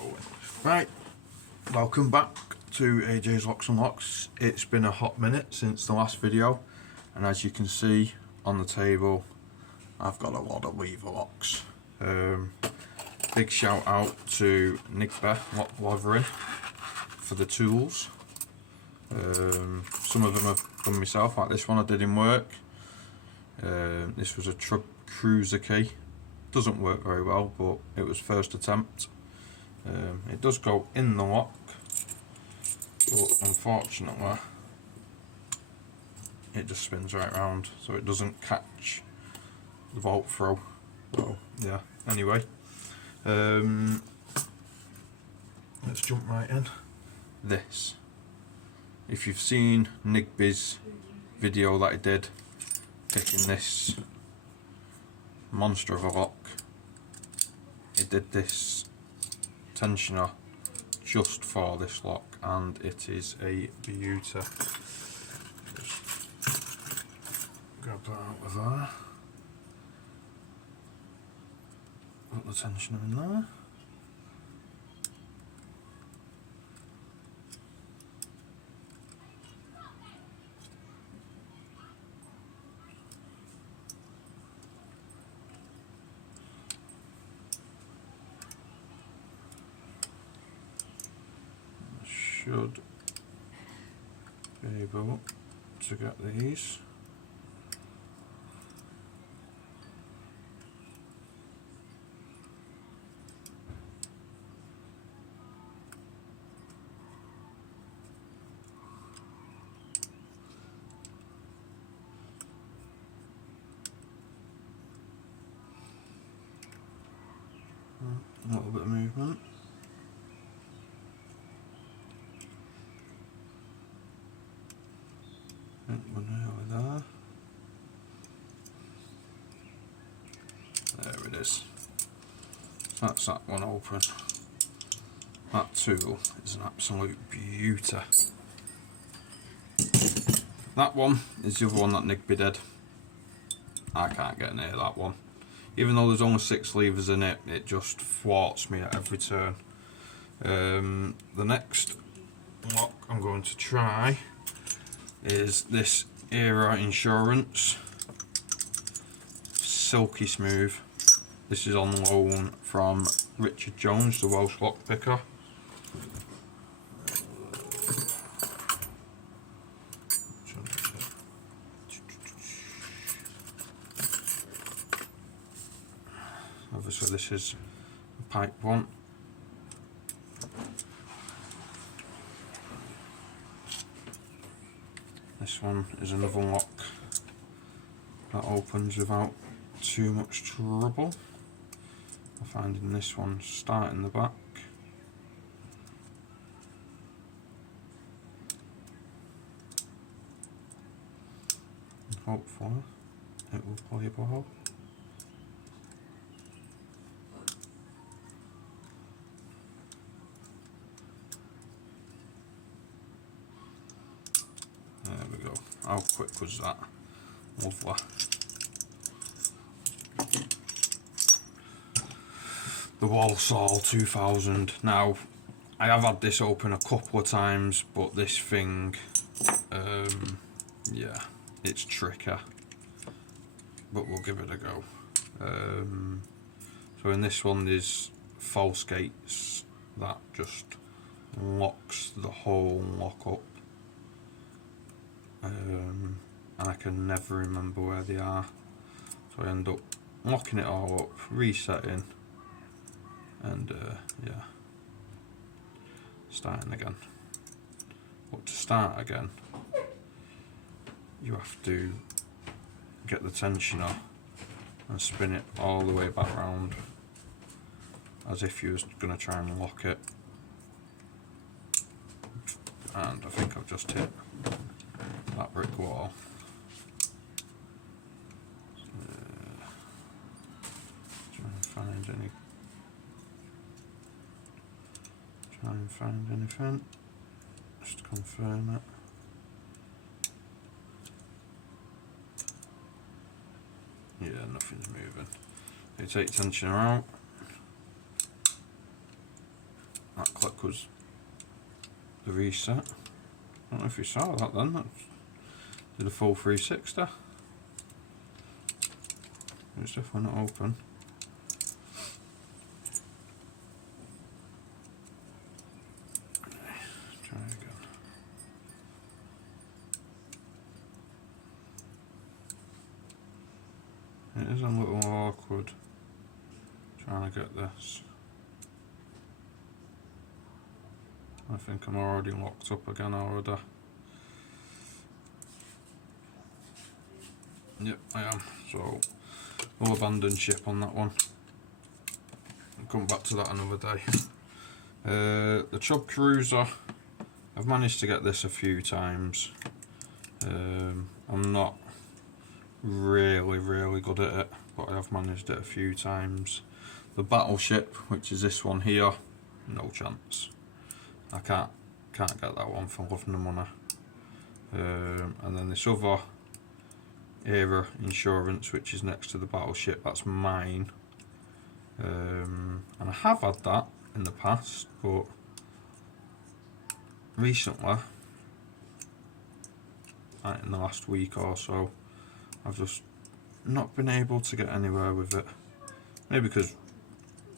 rolling. Right, welcome back to AJ's Locks and Locks. It's been a hot minute since the last video, and as you can see on the table, I've got a lot of lever locks. Big shout out to Nigby Lock Lathering for the tools. Some of them I've done myself, like this one I did in work. This was a cruiser key. Doesn't work very well, but it was first attempt. It does go in the lock, but unfortunately it just spins right round, so it doesn't catch the bolt throw. So yeah, anyway, let's jump right in. This, if you've seen Nigby's video that he did picking this monster of a lock, he did this tensioner just for this lock, and it is a beauty. Just grab that out of there, put the tensioner in there. Should be able to get these. A little bit of movement. There it is. That's that one open. That tool is an absolute beauty. That one is the other one that Nigby did. I can't get near that one. Even though there's only 6 levers in it, it just thwarts me at every turn. The next lock I'm going to try is this Era Insurance Silky Smooth. This is on loan from Richard Jones, the Welsh lock picker. Obviously this is a pipe one. This one is another lock that opens without too much trouble. I'm finding this one start in the back. And hopefully it will play ball. There we go. How quick was that? Lovely. The Walsall 2000. Now, I have had this open a couple of times, but this thing, yeah, it's tricky. But we'll give it a go. So in this one there's false gates that just locks the whole lock up. And I can never remember where they are. So I end up locking it all up, resetting, and yeah, starting again. But to start again, you have to get the tensioner and spin it all the way back round as if you was going to try and lock it. And I think I've just hit that brick wall. Try and find anything, just to confirm it. Yeah, nothing's moving. You take tensioner out, that click was the reset. I don't know if you saw that then. That did a full 360. It's definitely not open. Try again. It is a little awkward trying to get this. I think I'm already locked up again already. Yep, I am. So we'll abandon ship on that one. I'll come back to that another day. The Chub Cruiser, I've managed to get this a few times. I'm not really good at it, but I have managed it a few times. The Battleship, which is this one here, no chance. I can't get that one for love nor money. And then this other Era Insurance, which is next to the Battleship, that's mine. And I have had that in the past, but recently, in the last week or so, I've just not been able to get anywhere with it. Maybe because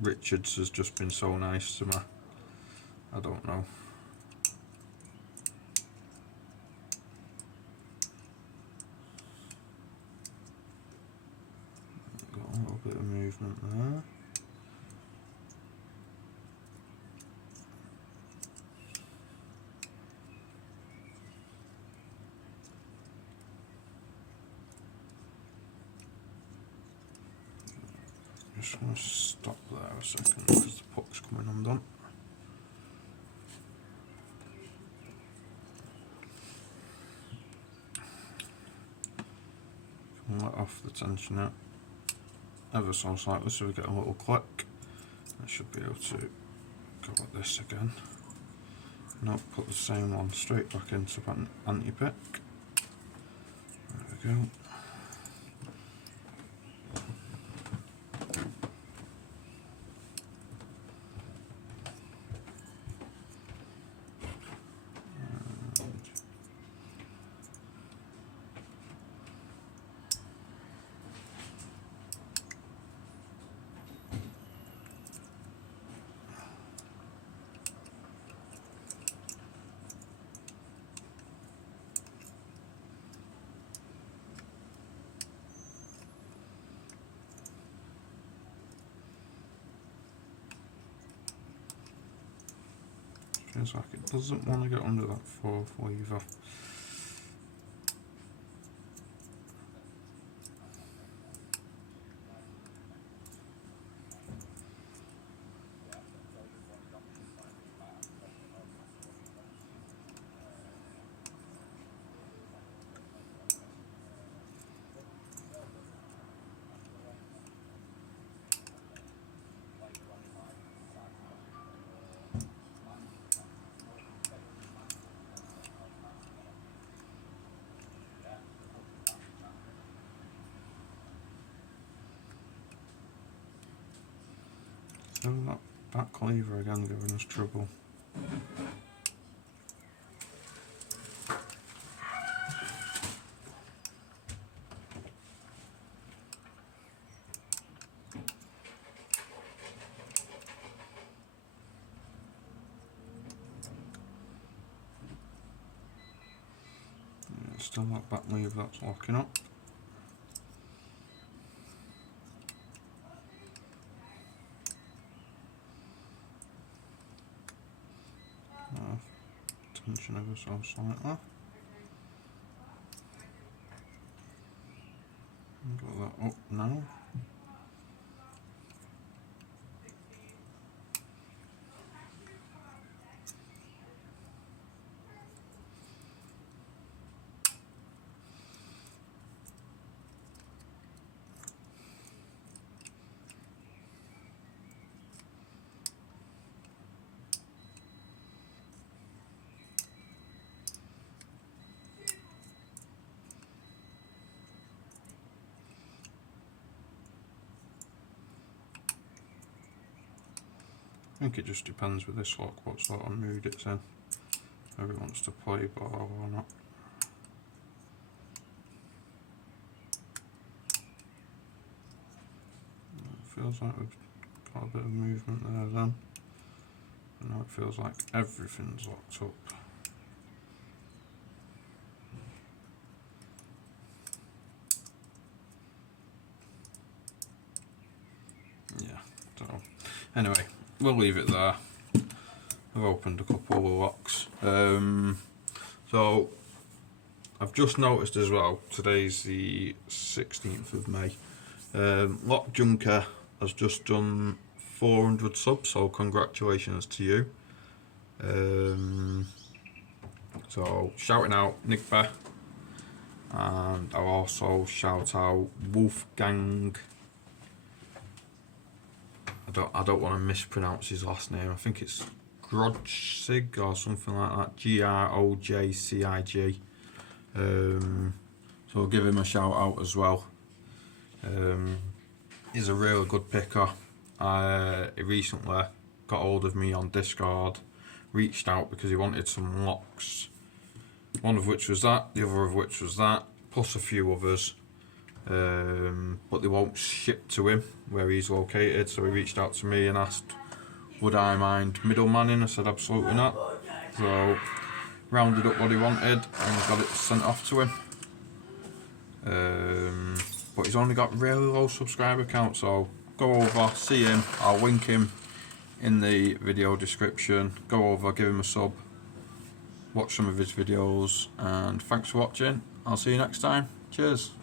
Richards has just been so nice to me. I don't know. Got a little bit of movement there. Just want to stop there a second because the puck's coming undone. Let off the tension out ever so slightly so we get a little click. I should be able to go like this again. Now put the same one straight back into anti-pick. There we go. Feels like it doesn't want to get under that fourth lever. So that back lever again giving us trouble. Yeah, still that back lever that's locking up. Tension ever so slightly. Got that up now. I think it just depends with this lock what sort of mood it's in, whether it wants to play ball or not. It feels like we've got a bit of movement there then. And now it feels like everything's locked up. Yeah, so anyway, we'll leave it there. I've opened a couple of locks. So I've just noticed as well, today's the 16th of May. Lock Junker has just done 400 subs, so congratulations to you. So shouting out Nick Bear, and I'll also shout out Wolfgang. I don't want to mispronounce his last name. I think it's Grojcig or something like that. Grojcig. So I'll give him a shout out as well. He's a really good picker. He recently got hold of me on Discord, reached out because he wanted some locks. One of which was that, the other of which was that, plus a few others. But they won't ship to him where he's located, so he reached out to me and asked would I mind middlemaning. I said absolutely not. So rounded up what he wanted and got it sent off to him. But he's only got really low subscriber count, so go over, see him, I'll link him in the video description. Go over, give him a sub, watch some of his videos, and thanks for watching. I'll see you next time. Cheers.